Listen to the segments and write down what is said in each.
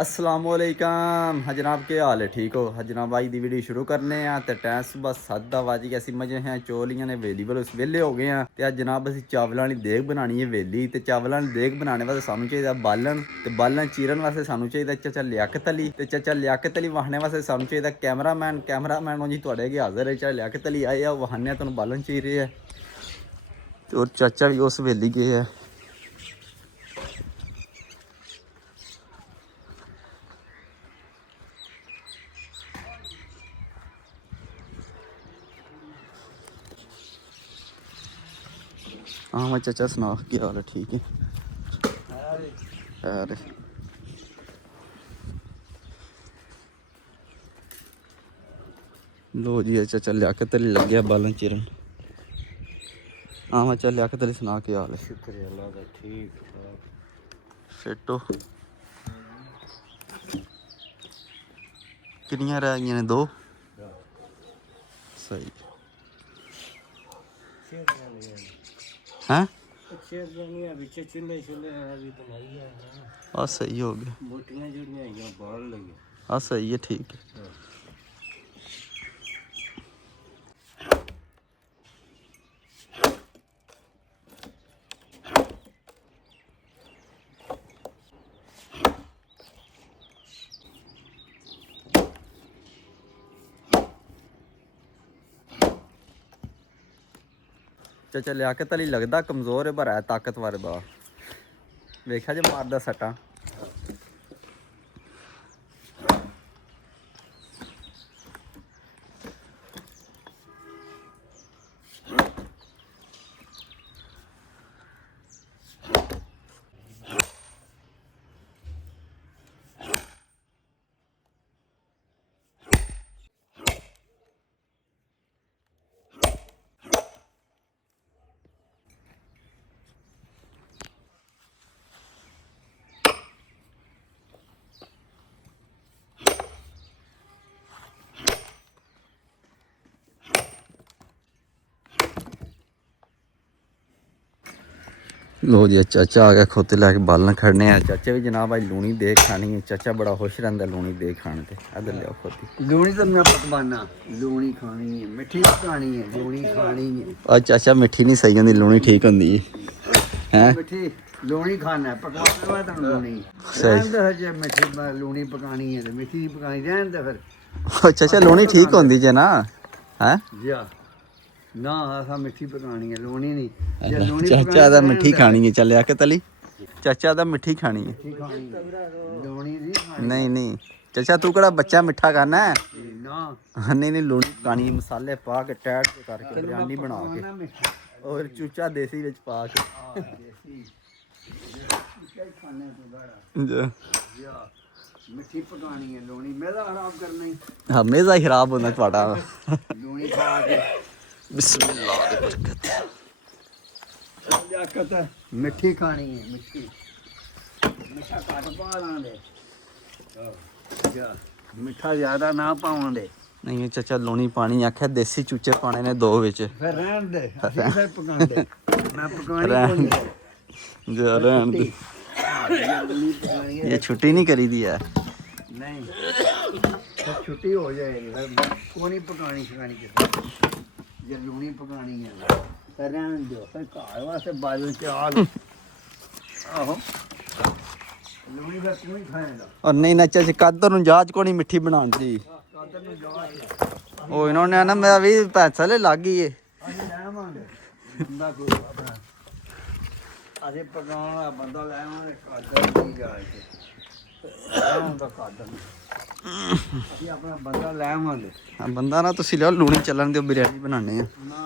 असलामुअलैकुम जनाब, क्या हाल है? ठीक हो जनाब? आज की वीडियो शुरू करने तो टाइम सुबह 7 वज गया। असी मजे हैं चौलियां ने वेली वालों वेले हो गए हैं। तो अज जनाब असी चावलों की देग बनानी है वेली। तो चावलों की देग बनाने वास्ते सानू चाहिए बालन, तो बालन चीरन वास्ते सानू चाहिए चाचा लियाकत अली, तो चाचा लियाकत अली वहाने वास्ते सानू चाहिए कैमरामैन जी थोड़े अगे हाजिर है। चाहे लियाकत अली आए वहाने तुम बालन चीरे है, और चाचा भी उस वेली गए है। हाँ मैं चाचा सुना क्या हाल है? ठीक है यार। लो जी चाचा लियाकत अली लग गया बालन चिरन। हाँ मैं चाचा लियाकत अली सुना क्या हाल है? शुक्रिया अल्लाह का, ठीक फिट हो? किनियां रह गई ने? दो सही हैं? हाँ सही हो गया। मोटियां जुड़ियां बाल लगे। हाँ सही है, ठीक है। चाचा लियाकत अली लगता कमजोर है, पर है ताकतवर बा। वेखा जो मारदा सट्टा। लो जी चाचा आ गया खोते लैके बालन खड़ने हैं। चाचे भी जनाब आज लूनी देख खानी है। चाचा बड़ा खुश रहता लूनी देख खाने से। इधर लिया खोती लूनी तो मैं पकवाना लूनी खानी है, मिठी खानी है, लूनी खानी है। आज चाचा मिठी नहीं सही होंगी, लूनी ठीक होंगी है। मिठी लूनी खाना है, पकवाना है तो लूनी सही। रहन दे। जे मिठी लूनी पकानी है तो मिठी पकानी रहन दे फिर। चाचा लूनी ठीक होंगी जे ना है जी ना, असा मिठी पकानी है, लूनी नहीं। जे लूनी चाचा दा मिठी खानी है। चल लियाकत अली चाचा दा मिठी खानी है। लूनी नहीं खानी। नहीं नहीं चाचा तू कड़ा बच्चा मिठा खाना है ना। नहीं नहीं लूनी पकानी है। मसाले पा के टैट करके बिरयानी बना के और चूचा देसी विच पा के मिठी पकानी है, लूनी मेरा खराब करना ही। हाँ मेजा ही खराब होना थोड़ा। लूनी खा के बिस्मिल्लाह दी बरकत। लियाकत है, मिठी खानी है, मिठी मिठा घट पा लांदे मिठा ज्यादा ना पाउंदे। नहीं चाचा लूनी पानी आख्या देसी चूचे पाने ने दो विच फिर रहन दे, ਅਸੀਂ ਫਿਰ ਪਕਾਉਂਦੇ मैं पकानी रहन कोनी। जा रहन दे। लूनी पकानी है ये छुट्टी नहीं करी दी है। नहीं, फिर छुट्टी हो जाएगी। फिर कोनी पकानी शकानी किसी जे लूनी पकानी है फिर रहन दो। फिर घर वास्ते बाजू चाल आहो लूनी फिर तू ही खाएगा। और नहीं ना चाचा कादर नु जाच को नहीं मिठी बनान दी। कादर ਨੂੰ ਜਾ ओ इन्होंने ना मेरा भी पैसा ले लाग गई है। ਅਸੀਂ ਲੈਵਾਂਗੇ ਬੰਦਾ ਕੋਈ ਆਪਣਾ ਅਸੀਂ ਪਕਾਉਣ ਵਾਲਾ ਬੰਦਾ ਲੈਵਾਂਗੇ। ਕਾਦਰ ਨਹੀਂ ਜਾ ਕੇ ਆਉਂਦਾ ਕਾਦਰ ਅਸੀਂ ਆਪਣਾ ਬੰਦਾ ਲੈਵਾਂਗੇ। हाँ बंदा ना तुसी लियो लूनी चलन दियो, बिरयानी बनाने हैं। ਨਾ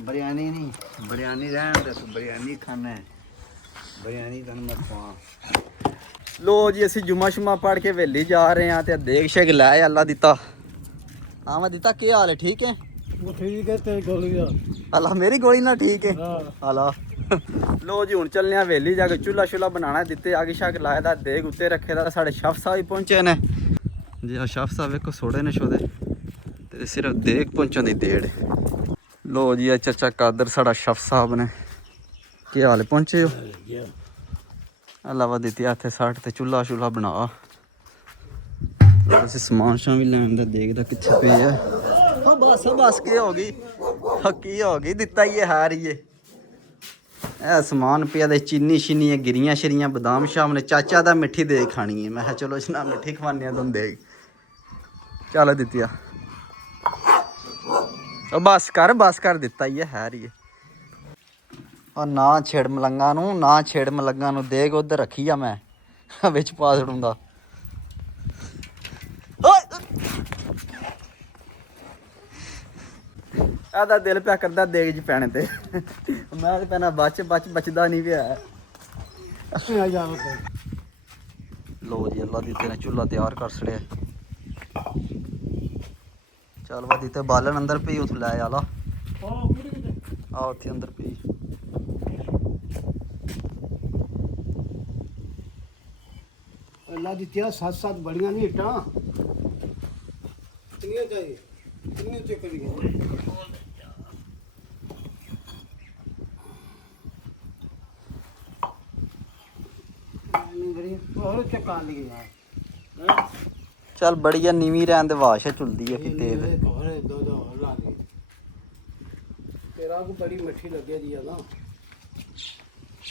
ਬਿਰਿਆਨੀ ਨਹੀਂ, ਬਿਰਿਆਨੀ ਰਹਿਣ ਦੇ ਤੂੰ। ਬਿਰਿਆਨੀ ਖਾਣਾ ਹੈ, ਬਿਰਿਆਨੀ ਤੈਨੂੰ ਮੈਂ ਖਵਾ। लो जी असी जुम्मा शुमा पढ़ के वेली जा रहे हैं तो देख शेख लै अल्लाह दिता। हाँ मैं दिता क्या हाल है? ठीक है ਉਹ ਠੀਕ ਹੈ ਤੇਰੀ ਗੋਲੀ ਦਾ। अल्लाह मेरी गोली ना ठीक है हाँ। अल्लाह। लो जी हुन चलने वेली जाके चूल्हा शुल्हा बनाना दिते आग शग लाए दा देग उत्ते रखे दा। साढ़े शफ साहब भी पहुंचे ने जी। शफ साहब वेखो सोड़े ने शोदे ते सिर्फ देग पहुंचन दी देड़। लो जी चाचा कादर साढ़ा शफ साहब ने क्या हाल पहुंचे हो? अलावा दित्ती हत्थे सट ते चूल्हा शुल्हा बना ਅਸੀਂ ਸਮਾਨ ਸ਼ਾਮ ਵੀ ਲੈਣ ਦਾ ਦੇਖਦਾ ਕਿੱਥੇ ਪਏ ਆ। ਉਹ ਬਸ ਕੀ ਹੋ ਗਈ, ਕੀ ਹੋ ਗਈ, ਦਿੱਤਾ ਹੀ ਹਾਰ ਹੀ ਇਹ ਸਮਾਨ ਪਿਆ ਦੇ ਚੀਨੀ ਸ਼ੀਨੀ ਗਿਰੀਆਂ ਸ਼ਰੀਆਂ ਬਦਾਮ ਸ਼ਾਮ ਨੇ ਚਾਚਾ ਦਾ ਮਿੱਠੀ ਦੇ ਖਾਣੀ ਹੈ। ਮੈਂ ਕਿਹਾ ਚਲੋ ਜਨਾਬ ਮਿੱਠੀ ਖਵਾਉਂਦੇ ਆ ਤੁਹਾਨੂੰ ਦੇ। ਚੱਲ ਦਿੱਤੀ ਆ ਉਹ ਬਸ ਕਰ ਦਿੱਤਾ ਹੀ ਹਾਰ ਹੀ। ਉਹ ਨਾ ਛੇੜ ਮਲੰਗਾ ਨੂੰ ਦੇਖ ਉਧਰ ਰੱਖੀ ਆ ਮੈਂ ਵਿੱਚ ਪਾ ਛੜੂੰਦਾ। ਆਦਾ ਦਿਲ ਪਿਆ ਕਰਦਾ ਦੇਗ ਚ ਪੈਣੇ ਤੇ ਮੈਂ ਤੇ ਪੈਣਾ ਬਚਦਾ ਨਹੀਂ ਪਿਆ। ਲੋ ਜੀ ਅੱਲਾ ਦੀ ਤੇਰੇ ਚੁੱਲ੍ਹਾ ਤਿਆਰ ਕਰ ਛੜਿਆ। ਚੱਲ ਵਾ ਦਿੱਤੇ ਬਾਲਣ ਅੰਦਰ ਪਈ ਉੱਥੇ ਲੈ ਆ ਲਾ ਆ ਉੱਥੇ ਅੰਦਰ ਪਈ। ਅੱਲਾ ਦੀ ਤਿਆ 7 ਬੜੀਆਂ ਨਹੀਂ ਇੱਟਾਂ ਕਿੰਨੀਆਂ ਚਾਹੀਏ ਕਿੰਨੇ ਚੈੱਕ ਕਰੀਏ ਹੋਰ ਚੱਕਾ ਲਈ ਯਾਰ। ਚੱਲ ਬੜੀਆ ਨੀਵੀਂ ਰਹਿਣ ਦੇ ਵਾਸ਼ਾ ਚੁਲਦੀ ਹੈ ਕਿ ਤੇਜ਼ ਦੋ ਲਾ ਦੇ ਤੇਰਾ ਕੋ ਬੜੀ ਮਿੱਠੀ ਲੱਗੇ ਦੀ ਆ ਨਾ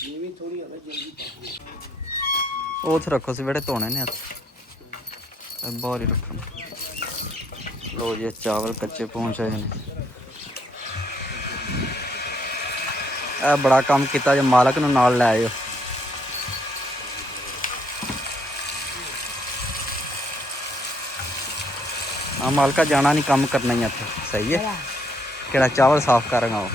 ਨੀਵੀਂ ਥੋੜੀ ਹਲੇ ਜਲਦੀ ਪਾਣੀ ਉਹ ਤੇ ਰੱਖੋ ਸੀ ਬੜੇ ਧੋਣੇ ਨੇ ਹੱਥ ਬਾਹਰ ਹੀ ਰੱਖਣ। ਲੋ ਜੀ ਚਾਵਲ ਕੱਚੇ ਪਹੁੰਚ ਆਏ ਨੇ। ਇਹ ਬੜਾ ਕੰਮ ਕੀਤਾ ਜੇ ਮਾਲਕ ਨੂੰ ਨਾਲ ਲੈ ਆਇਓ। हाँ मालका जाना नहीं काम करना ही इत्थे सही है केड़ा चावल साफ कर रहा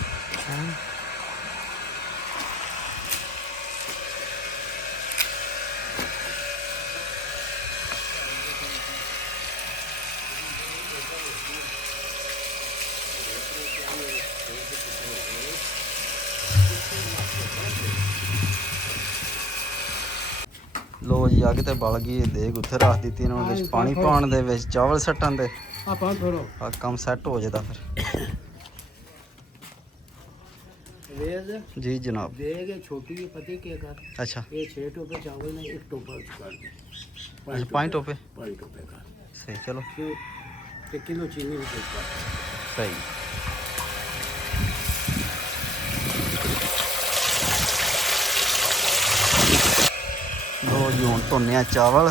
लो जी अग तो बल गई देग उत्थे रख दी इन्होंने पानी पाने दे विच चावल सट्टन दे काम सैट हो जाता फिर जी जनाब देग छोटी पता क्या कर अच्छा ये 6 टोपे चावल ने 1 टोपा कर दे 5 टोपे कर सही चलो किलो चीनी भी कर सही लो जी हुण धोने चावल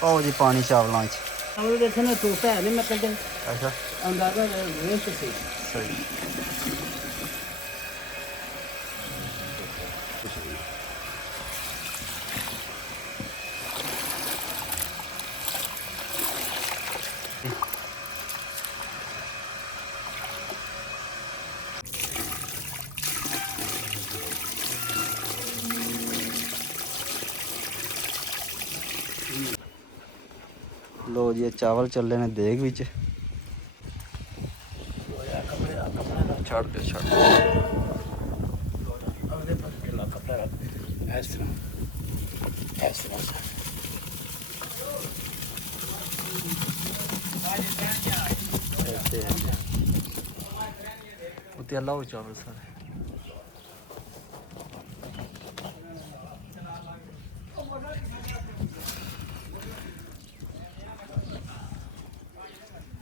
पाओ जी पानी चावलों चावल देखे ना टोपा है नहीं मैं कहते अच्छा अंदाजा रेट से सही लो जी चावल चले ने देग विच छड़ दे उते अल्लाह हो चावल सारे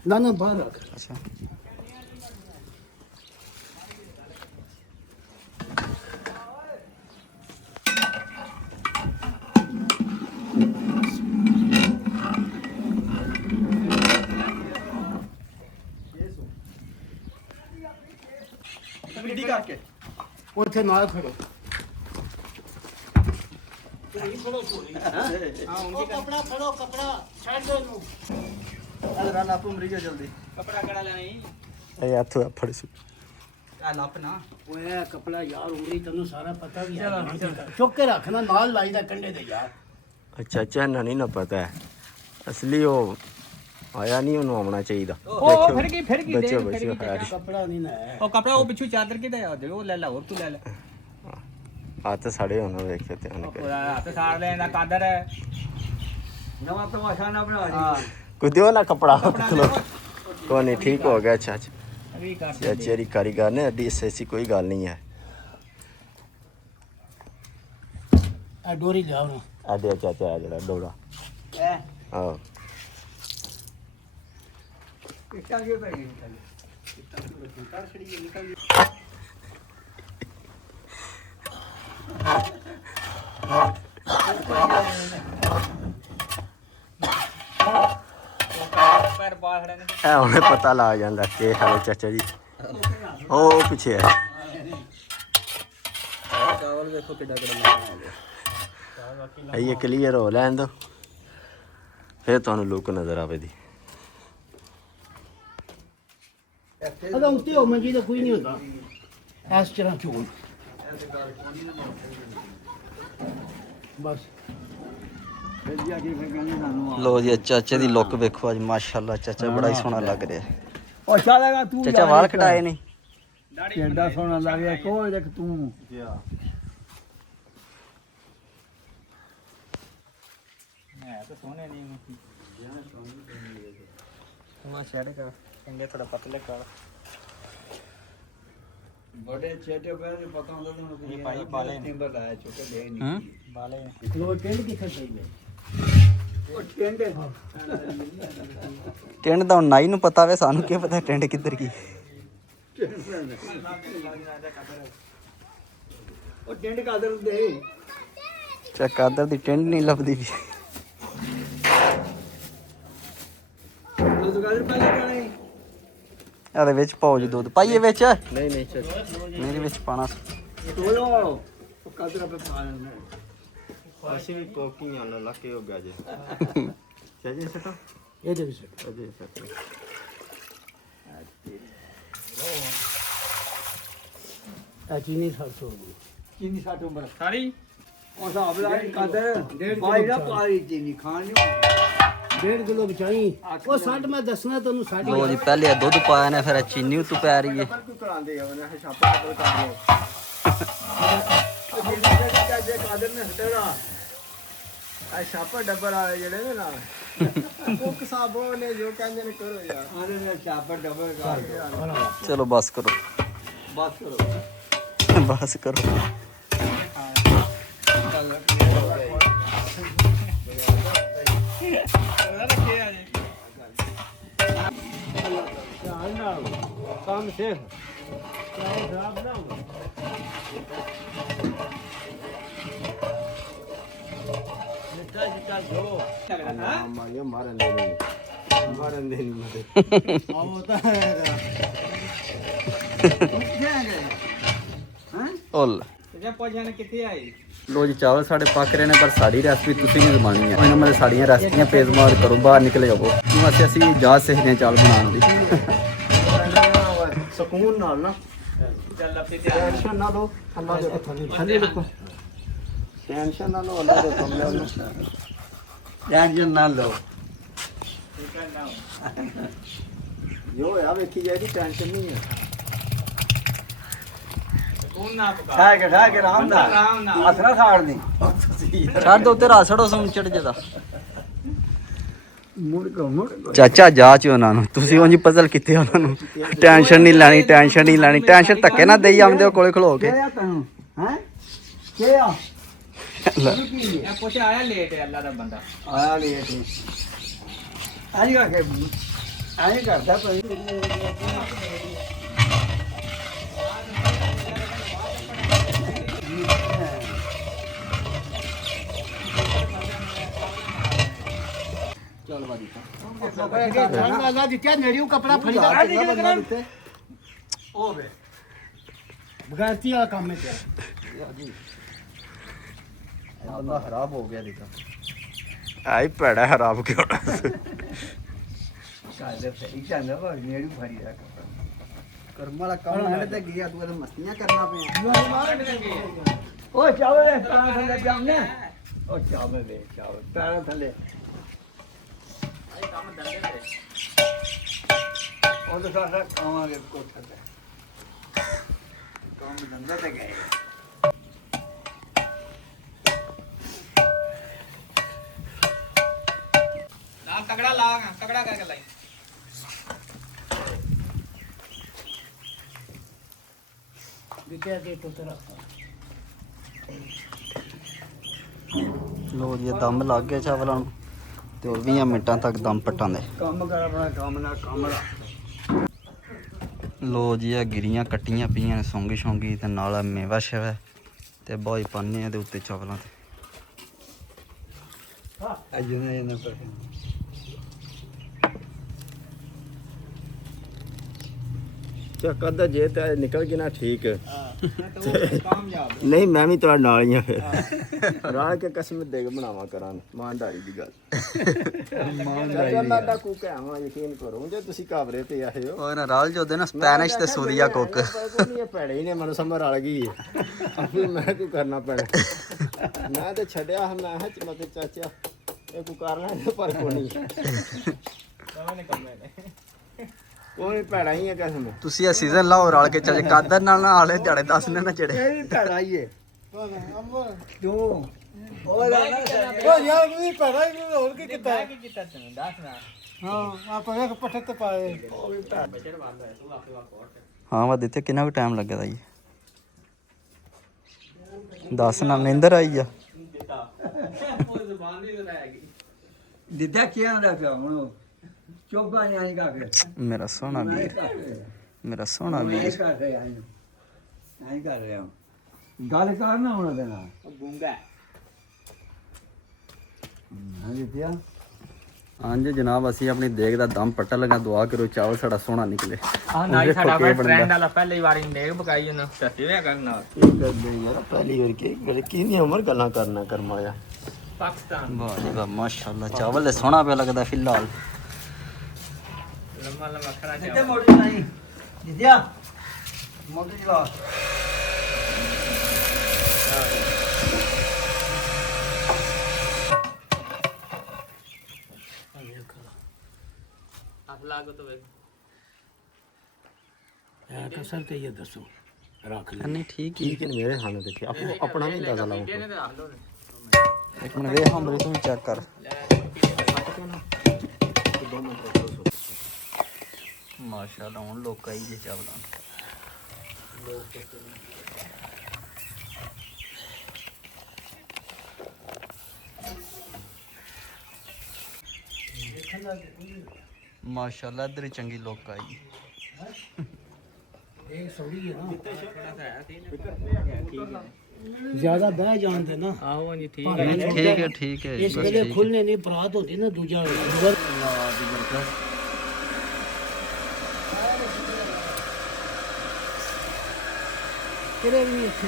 ना बाहर रख अच्छा वीडी करके ਉੱਥੇ ਨਾਲ ਖੜੋ कपड़ा खड़ो कपड़ा छाड़ दो इनू अदरा नाप मरीजो जल्दी कपड़ा कड़ा लेना ही ए हथ फड़ सु आ नाप ना ओए कपड़ा यार उंगली तन्नू सारा पता भी है चुक के रखना नाल लाई दा कंडे दे यार अच्छा चैन नहीं ना पता है असली वो आया नहीं उन्होंने आना चाहिए ਉਹ ਫਿਰ ਗਈ बच्चों ਦੇਖ ਫਿਰ बच्चों ਗਈ खैर कपड़ा नहीं ना है ਉਹ ਕਪੜਾ ਉਹ ਪਿੱਛੂ ਚਾਦਰ ਕਿਦਾ ਆ ਦੇ ਉਹ ਲੈ ਲੈ ਹੋਰ ਤੂੰ ਲੈ ਲੈ हाथ साड़े होना देखे थे ਉਹ ਪੂਰਾ ਹੱਥ ਸਾੜ ਲੈਂਦਾ ਕਾਦਰ ਹੈ नवा तमाशा ना बना ਹਾਂ कोई दियो ना कपड़ा कोई नहीं ठीक हो गया अच्छा ਅਭੀ ਕਰ अच्छा चेरी कारीगर ने अड्डी ऐसी कोई गल नहीं है आ डोरी ले आओ ना अड्डे चाचा है जरा डोरा ਆਹ ਇੱਟਾਂ ਕਿਉਂ ਪੈ ਗਈ ਪੈਰ ਪਾ ਖੜੇ ਨੇ ਐ ਹੁਣੇ ਪਤਾ ਲੱਗ ਜਾਂਦਾ ਕਿ ਹਾਲੇ ਚਾਚਾ ਜੀ ਉਹ ਪਿੱਛੇ ਹੈ। ਚਾਵਲ ਵੇਖੋ ਕਿੱਡਾ ਕਿੱਡਾ ਇਹ ਕਲੀਅਰ ਹੋ ਲੈਣ ਦੋ ਫਿਰ ਤੁਹਾਨੂੰ ਲੁੱਕ ਨਜ਼ਰ ਆਵੇਗੀ। ਅਗਰ ਉੱਤੇ ਹੋ ਮੰਜੀ ਤਾਂ ਕੋਈ ਨਹੀਂ ਹੁੰਦਾ ਇਸ ਤਰ੍ਹਾਂ ਚੋਣ ਬਸ ਫਿਰ ਜਾ ਕੇ ਫਿਰ ਕਹਿੰਦੇ ਸਾਨੂੰ ਲੋ ਜੀ ਚਾਚੇ ਦੀ ਲੁੱਕ ਵੇਖੋ ਅੱਜ ਮਾਸ਼ਾਅੱਲਾ ਚਾਚਾ ਬੜਾ ਹੀ ਸੋਹਣਾ ਲੱਗ ਰਿਹਾ। ਉਹ ਚਾਹੇਗਾ ਤੂੰ ਚਾਚਾ ਵਾਲ ਕਟਾਏ ਨਹੀਂ? ਕਿੰਨਾ ਸੋਹਣਾ ਲੱਗ ਰਿਹਾ ਕੋਈ ਦੇਖ ਤੂੰ ਮੈਂ ਤਾਂ ਸੋਹਣੇ ਨਹੀਂ ਉਹ ਛੇੜੇ ਕਰ ਚੰਗੇ ਥੋੜਾ ਪਤਲੇ ਕਰ ਬੜੇ ਛੇਟੇ ਪੈਸੇ ਪਤਾ ਹੁੰਦਾ ਤੁਹਾਨੂੰ ਇਹ ਭਾਈ ਬਾਲੇ ਨੇ। ਟਿੰਬਰ ਲਾਇਆ ਚੁੱਕੇ ਦੇ ਨਹੀਂ ਹੂੰ ਬਾਲੇ ਲੋ ਟਿੰਡ ਕਿੱਥੇ ਚਾਹੀਏ ਉਹ ਟਿੰਡ ਟਿੰਡ ਦਾ ਹੁਣ ਨਾਈ ਨੂੰ ਪਤਾ ਵੇ ਸਾਨੂੰ ਕੀ ਪਤਾ ਟਿੰਡ ਕਿੱਧਰ ਕੀ। ਉਹ ਟਿੰਡ ਕਾਦਰ ਦੇ ਚੱਕ ਆਦਰ ਦੀ ਟਿੰਡ ਨਹੀਂ ਲੱਭਦੀ ਵੀ। ਦੁੱਧ ਕਾਦਰ ਪਹਿਲੇ ਜਾਣੇ ਇਹਦੇ ਵਿੱਚ ਪਾਓ ਜੀ ਦੁੱਧ ਪਾਈਏ ਵਿੱਚ ਨਹੀਂ ਨਹੀਂ ਚਾਚਾ ਮੇਰੇ ਵਿੱਚ ਪਾਣਾ ਤੋਲੋ ਉਹ ਕਾਦਰ ਪੇ ਪਾ ਲੈਣਾ ਅਸੀਂ ਵੀ ਕੋਕੀਆਂ ਨਾਲ ਲੱਕੇ ਹੋ ਗਿਆ ਜੇ ਚਾਚਾ ਸਟੋ ਇਹਦੇ ਵਿੱਚ ਅਜੇ ਸਟੋ ਆ ਚੀਨੀ 700 ਦੀ ਚੀਨੀ 60 ਉਮਰ ਸਾਰੀ ਉਹ ਹਿਸਾਬ ਲਾ ਕਾਦਰ ਬਾਈ ਦਾ ਪਾਰੀ ਚੀਨੀ ਖਾਣ ਨੂੰ 1.5 ਕਿਲੋ ਬਚਾਈ ਉਹ 60 ਮੈਂ ਦੱਸਣਾ ਤੈਨੂੰ 60 ਲੋ ਜੀ ਪਹਿਲੇ ਇਹ ਦੁੱਧ ਪਾਇਆ ਨੇ ਫਿਰ ਇਹ ਚੀਨੀ ਉਤੋਂ ਪੈ ਰਹੀ ਹੈ। ਤੂੰ ਕਰਾਂਦੇ ਆ ਉਹਨੇ ਛਾਪਾ ਕਰ ਜੇ ਕਾਦਰ ਨੇ ਹਟਣਾ ਆ ਛਾਪਾ ਡੱਬਰ ਵਾਲੇ ਜਿਹੜੇ ਨੇ ਨਾਲ ਕੁੱਕ ਸਾਬੋ ਨੇ ਜੋ ਕਹਿੰਦੇ ਨੇ ਕਰੋ ਯਾਰ ਆਦੇ ਨੇ ਛਾਪਾ ਡੱਬਰ ਕਰ ਚਲੋ ਬਸ ਕਰੋ ਬਸ ਕਰੋ ਬਸ ਕਰੋ। ਕੰਮ ਸੇ ਮਾਰਿਆ ਮਾਰਨ ਦੇ ਨਹੀਂ ਆਉ ਤਾਂ ਓਲ ਤੇ ਪੁੱਛਿਆ ਨੇ ਕਿੱਥੇ ਆਏ ਲੋ ਜੀ ਚਾਵਲ ਸਾਡੇ ਪੱਕ ਰਹੇ ਨੇ ਪਰ ਸਾਡੀ ਰੈਸਪੀ ਤੁਸੀਂ ਨਹੀਂ ਜ਼ਮਾਨੀ ਹੈ। ਇਹਨਾਂ ਮਤਲਬ ਸਾਡੀਆਂ ਰੈਸਪੀਆਂ ਪੇਜ਼ਮਾਰ ਕਰੋ ਬਾਹਰ ਨਿਕਲ ਜਾਓ ਕਿਉਂ ਅਸੀਂ ਜਾ ਸਿੱਖਦੇ ਹਾਂ ਚਾਵਲ ਬਣਾਉਣ ਦੀ। ਸਕੂਨ ਨਾਲ ਨਾ ਚੱਲ ਲੱਪੀ ਤੇ ਆ ਟੈਨਸ਼ਨ ਨਾ ਲਓ ਅੱਲਾ ਦੇ ਥੱਲੇ ਲੁਕੋ ਟੈਨਸ਼ਨ ਨਾ ਲਓ ਅੱਲਾ ਦੇ ਥੱਲੇ ਉਹਨੂੰ ਟੈਨਸ਼ਨ ਨਾ ਲਓ ਜੋ ਹੋਇਆ ਵੇਖੀ ਜਾਏਗੀ ਟੈਨਸ਼ਨ ਨਹੀਂ ਹੈ। ਕੌਣ ਨਾ ਪਕਾ ਠਾ ਕੇ ਆਰਾਮ ਨਾਲ ਆਰਾਮ ਨਾਲ ਹੱਥ ਨਾ ਸਾੜਨੀ ਛੱਡ ਦੋ ਤੇ ਰਾਸੜੋ ਸਮ ਚੜ ਜਦਾ ਮੁੜ ਕੋ ਚਾਚਾ ਜਾ ਚ ਉਹਨਾਂ ਨੂੰ ਤੁਸੀਂ ਉਂਝ ਪਜ਼ਲ ਕੀਤੇ ਉਹਨਾਂ ਨੂੰ ਟੈਨਸ਼ਨ ਨਹੀਂ ਲੈਣੀ ਟੈਨਸ਼ਨ ਨਹੀਂ ਲੈਣੀ ਟੈਨਸ਼ਨ ਧੱਕੇ ਨਾ ਦੇਈ ਆਉਂਦੇ ਹੋ ਕੋਲੇ ਖਲੋ ਕੇ। ਆ ਤੈਨੂੰ ਹੈ ਕੀ ਆ ਇਹ ਪੁੱਛਿਆ ਆਇਆ ਲੇਟ ਹੈ ਅੱਲਾ ਦਾ ਬੰਦਾ ਆਇਆ ਲੇਟ ਆਜੀ ਕਾ ਕੇ ਆਏ ਕਰਦਾ ਭਾਈ ਚੱਲ ਵਾਦੀ ਅੱਲਾ ਦਿੱਤਾ ਨੇੜੀਓ ਕਪੜਾ ਫੜੀਦਾ ਬੰਦਾ ਦਿੱਤੇ ਉਹ ਵੇ ਬਗਾਤੀ ਵਾਲਾ ਕੰਮ ਹੈ ਤੇਰਾ ਬੰਦਾ ਖਰਾਬ ਹੋ ਗਿਆ ਦੇਖਾ ਆਈ ਭੜਾ ਖਰਾਬ ਕਿਉਂ ਕਾਦੇ ਫੇਰੀ ਜਾਂਦਾ ਵਾ ਨੇੜੀਓ ਫੜੀਦਾ ਕਪੜਾ ਕਰਮ ਵਾਲਾ ਕੰਮ ਹੈ ਤੇ ਗਿਆ ਤੂੰ ਤਾਂ ਮਸਤੀਆਂ ਕਰਨਾ ਪਿਆ। ਓ ਚਾਵਲ ਪੈਰਾਂ ਥੱਲੇ ਪਿਆਉਣੇ ਓ ਚਾਵਲ ਦੇ ਚਾਵਲ ਪੈਰਾਂ ਥੱਲੇ ਇਹ ਕੰਮ ਦੰਦੇ ਨੇ ਉਹ ਤਾਂ ਸਾਡਾ ਆਵਾਂਗੇ ਕੋਠਾ ਤੇ ਕੰਮ ਧੰਦਾ ਤੇ ਗਏ ਨਾਲ ਤਗੜਾ ਲਾ ਤਗੜਾ ਕਰਕੇ ਲਾਈ ਦਿੱਤੇ ਕੇ ਟੁੱਟਰਾ ਲੋ ਜੀ ਇਹ ਦਮ ਲੱਗ ਗਿਆ ਚਾਵਲਾਂ ਨੂੰ ਤੇ ਹੋਰ 20 ਮਿੰਟਾਂ ਤੱਕ ਦਮ ਪਟਾਉਂਦੇ। ਕੰਮ ਕਰ ਆਪਣਾ ਕੰਮ ਨਾਲ ਕੰਮ ਦਾ। ਲੋ ਜੀ ਇਹ ਗਿਰੀਆਂ ਕੱਟੀਆਂ ਪਈਆਂ ਨੇ ਸੌਂਗੀ ਸ਼ੌਂਗੀ ਤੇ ਨਾਲ ਮੇਵਾ ਸ਼ੇਵਾ ਤੇ ਬੋਈ ਪਾਣੇ ਦੇ ਉੱਤੇ ਚਾਵਲਾਂ ਤੇ। ਅਜਨੇ ਇਹਨਾਂ ਪਰ ਚੱਕ ਅੱਧਾ ਜੇ ਤਾਂ ਨਿਕਲ ਗਈ ਨਾ ਠੀਕ। ਕਾਮਯਾਬ ਨਹੀਂ ਮੈਂ ਵੀ ਤੁਹਾਡੇ ਨਾਲ ਹੀ ਆ ਫਿਰ ਰਾਹ ਕੇ ਕਸਮ ਦੇਗ ਬਣਾਵਾ ਕਰਾਂ ਇਮਾਨਦਾਰੀ ਦੀ ਗੱਲ। ਮੈਂ ਤਾਂ ਕੁੱਕ ਆਵਾਂ ਯਕੀਨ ਕਰੋ ਜੇ ਤੁਸੀਂ ਕਾਬਰੇ ਤੇ ਆਏ ਹੋ। ਉਹ ਨਾ ਰਾਲ ਜੋ ਦੇ ਨਾ ਸਪੈਨਿਸ਼ ਤੇ ਸੂਰੀਆ ਕੁੱਕ। ਇਹ ਭੈੜੇ ਹੀ ਨੇ ਮੈਨੂੰ ਸਮਝ ਰਲ ਗਈ ਹੈ ਮੈਂ ਕੀ ਕਰਨਾ ਪੈਣਾ। ਮੈਂ ਤੇ ਛੱਡਿਆ ਮੈਂ ਕਿਹਾ ਮਤੇ ਚਾਚਾ ਇਹ ਕੋ ਕਰਨਾ ਪਰ ਕੋਈ ਨਹੀਂ ਕੋਈ ਭੈੜਾ ਹੀ ਹੈ ਕਸਮ। ਤੁਸੀਂ ਇਹ ਸੀਜ਼ਨ ਲਾਓ ਰਲ ਕੇ ਚੱਲ ਕਾਦਰ ਨਾਲ ਨਾ ਆਲੇ ਦਿਹਾੜੇ 10 ਦਿਨ ਨਾ ਚੜੇ। ਇਹ ਵੀ ਭੈੜਾ ਹੀ ਹੈ ਤੂੰ ਉਹ ਯਾਰ ਵੀ ਭੈੜਾ ਹੀ ਹੋਰ ਕੀ ਕੀਤਾ ਕੀ ਕੀਤਾ ਤੈਨੂੰ ਦੱਸ ਨਾ ਹਾਂ ਆਪਾਂ ਵੇਖ ਪੱਠੇ ਤੇ ਪਾਏ ਹਾਂ ਵਾ ਦਿੱਤੇ ਕਿੰਨਾ ਕੁ ਟਾਈਮ ਲੱਗਦਾ ਜੀ? 10 ਨਾ ਨਿੰਦਰ ਆਈ ਆ। ਉਹ ਜ਼ੁਬਾਨ ਨਹੀਂ ਰਹਿ ਗਈ ਦਿੱਦਾ ਕੀ ਆਂਦਾ ਪਿਆ ਹੁਣ ਚੋਗਾ ਨਹੀਂ ਆਈ ਕਾਕੇ ਮੇਰਾ ਸੋਹਣਾ ਵੀਰ, ਮੇਰਾ ਸੋਹਣਾ ਵੀਰ। ਕਰ ਰਿਹਾ ਆਈ ਕਰ ਰਿਹਾ ਗੱਲ ਕਰਨਾ ਉਹਨਾਂ ਦੇ ਨਾਲ ਉਹ ਗੁੰਗਾ ਹਾਂ ਦਿੱਤਿਆ ਹਾਂਜੀ ਜਨਾਬ ਅਸੀਂ ਆਪਣੀ ਦੇਗ ਦਾ ਦਮ ਪੱਟਣ ਲੱਗਾ। ਦੁਆ ਕਰੋ ਚਾਵਲ ਸਾਡਾ ਸੋਹਣਾ ਨਿਕਲੇ। ਆ ਨਾ ਹੀ ਸਾਡਾ ਫਰੈਂਡ ਵਾਲਾ ਪਹਿਲੀ ਵਾਰੀ ਨੇਕ ਬਕਾਈ ਉਹਨੂੰ ਸੱਤੀ ਵੇ ਕਰਨਾ ਕੀ ਕਰਦੇ ਯਾਰ ਪਹਿਲੀ ਵਾਰ ਕੀ ਨਹੀਂ ਉਮਰ ਗੱਲਾਂ ਕਰਨਾ ਕਰਮਾਇਆ। ਪਾਕਿਸਤਾਨ ਵਾਹ ਜੀ ਵਾਹ ਮਾਸ਼ਾਅੱਲਾ ਚਾਵਲ ਤੇ ਸੋਹਣਾ ਪਿਆ ਲੱਗਦਾ ਫਿਲਹਾਲ। ਲੰਮਾ ਲੰਮਾ ਖੜਾ ਦਿੱਤੇ ਜਾ ਮੋਟਰ ਨਹੀਂ ਦਿੱਤਿਆ ਮੋਟਰ ਚਲਾ ਅਖਲਾਕ ਤੋਂ ਵੇ ਕਸਰ ਤੇ ਇਹ ਦੱਸੋ ਰੱਖ ਨਹੀਂ ਠੀਕ ਹੀ। ਠੀਕ ਹੈ ਮੇਰੇ ਹਾਲ ਦੇਖੇ ਆਪਣਾ ਵੀ ਅੰਦਾਜ਼ਾ ਲਾਓ। ਇਹਨੇ ਤੇ ਰੱਖ ਲੋ ਇੱਕ ਮਿੰਟ ਵੇਖ ਹਮਰੇ ਤੂੰ ਚੈੱਕ ਕਰ। ਮਾਸ਼ਾਅੱਲਾ ਹੁਣ ਲੋਕ ਆਈ ਜੇ ਚਾਵਲਾਂ। ਮਾਸ਼ਾਅੱਲਾ ਇੱਧਰ ਹੀ ਚੰਗੀ ਲੋਕ ਆਈ। ਜ਼ਿਆਦਾ ਬਹਿ ਜਾਂਦੇ ਨਾ ਆਹੋ ਹਾਂਜੀ ਠੀਕ ਠੀਕ ਹੈ ਠੀਕ ਹੈ ਇਸ ਵੇਲੇ ਖੁੱਲਨੇ ਨਹੀਂ ਬਰਾਤ ਹੁੰਦੀ ਨਾ ਦੂਜਾ ਕਿਹੜੇ ਵੀ ਇੱਥੇ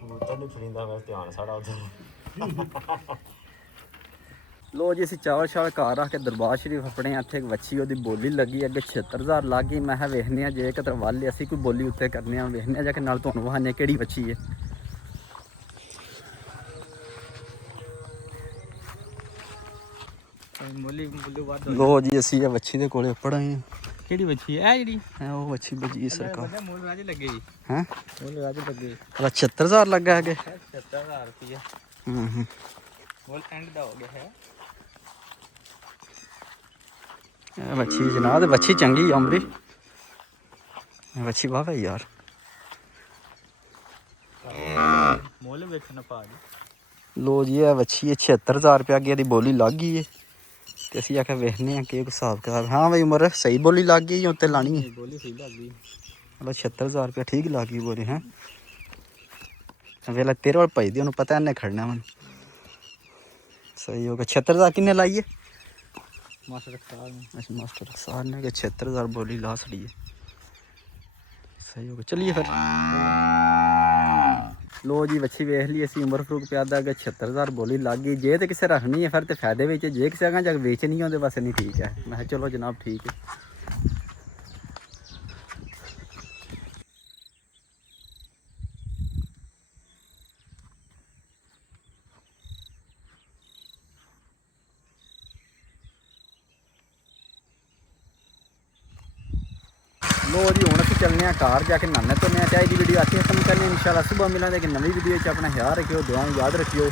ਕਬੂਤਰ ਨਹੀਂ ਫੜੀਂਦਾ ਵੈਸੇ ਧਿਆਨ ਸਾਡਾ ਉਧਰ। ਲੋ ਜੀ ਅਸੀਂ ਚਾਵਲ ਸ਼ਾਵਲ ਘਰ ਰੱਖ ਕੇ ਦਰਬਾਰ ਸ਼ਰੀਫ ਆਪਣੇ ਇੱਥੇ ਇੱਕ ਵੱਛੀ ਉਹਦੀ ਬੋਲੀ ਲੱਗੀ ਅੱਗੇ 76000 ਲੱਗ ਗਈ। ਮੈਂ ਕਿਹਾ ਵੇਖਨੇ ਆ ਜੇ ਕਿਤੇ ਵੱਲ ਅਸੀਂ ਕੋਈ ਬੋਲੀ ਉੱਤੇ ਕਰਨੇ ਆ ਵੇਖਨੇ ਆ ਜਾ ਕੇ ਨਾਲ ਤੁਹਾਨੂੰ ਵਹਾਨੇ ਕਿਹੜੀ ਵੱਛੀ ਹੈ। ਮੁੱਲੀ ਵੱਧ ਲੋ ਜੀ ਅਸੀਂ ਇਹ ਵੱਛੀ ਦੇ ਕੋਲੇ ਉੱਪੜ ਆਏ ਆ। ਕਿਹੜੀ ਬੱਚੀ ਹੈ ਜਿਹੜੀ ਇਹ ਉਹ ਵੱਛੀ ਬਜੀ ਸਰਕਾਰ ਬੰਦੇ ਮੁੱਲ ਰਾਜ ਲੱਗੇ ਜੀ ਹੈ। ਮੁੱਲ ਰਾਜ ਲੱਗੇ 76000 ਲੱਗਾ ਅੱਗੇ। 70000 ਰੁਪਏ ਹੂੰ ਮੁੱਲ ਐਂਡ ਦਾ ਹੋ ਗਿਆ ਹੈ। ਇਹ ਵੱਛੀ ਜਨਾਬ ਤੇ ਵੱਛੀ ਚੰਗੀ ਅਮਰੀ ਵੱਛੀ ਵਾਹ ਯਾਰ। ਮੁੱਲ ਵੇਖਣਾ ਭਾਜੀ। ਲੋ ਜੀ ਇਹ ਵੱਛੀ 76000 ਰੁਪਏ ਅੱਗੇ ਦੀ ਬੋਲੀ ਲੱਗ ਗਈ ਹੈ ਤੇ ਅਸੀਂ ਆਖਿਆ ਵੇਖਨੇ ਆ ਕਿ ਹਿਸਾਬ ਕਿਤਾਬ। ਹਾਂ ਬਈ ਉਮਰ ਸਹੀ ਬੋਲੀ ਲੱਗ ਗਈ ਉੱਤੇ ਲਾਣੀ ਹੈ। ਬੋਲੀ ਸਹੀ ਲੱਗ ਗਈ ਮਤਲਬ 76000 ਰੁਪਏ ਠੀਕ ਲੱਗ ਗਈ ਬੋਲੀ ਹੈ। ਵੇਲਾ ਤੇਰੇ ਵਾਲ ਭਾਈ ਦੀ ਉਹਨੂੰ ਪਤਾ ਇਹਨੇ ਖੜਨਾ ਮੈਨੂੰ ਸਹੀ ਹੋ ਗਿਆ। 76000 ਕਿੰਨੇ ਲਾਈਏ ਮਾਸਟਰ ਸਾਹਿਬ अच्छा मास्टर साहब ने 76000 बोली ला सड़ी है। सही हो गया चलिए फिर। लो जी बच्ची वेख ली असी उमर फरूक प्यादा अगर 76000 बोली लग गई। जे तो किसी रखनी है फिर तो फायदे में जे किसी अगर जाके बेचनी है बस नहीं ठीक है। मैं कहा चलो जनाब ठीक है। लो जी हूँ अस चलने घर जाके नहाने धोने चाहे वीडियो अच्छी खत्म करने इंशाल्लाह सुबह मिलेंगे कि नवी वीडियो अपना ख्याल रखियो दुआओं याद रखियो।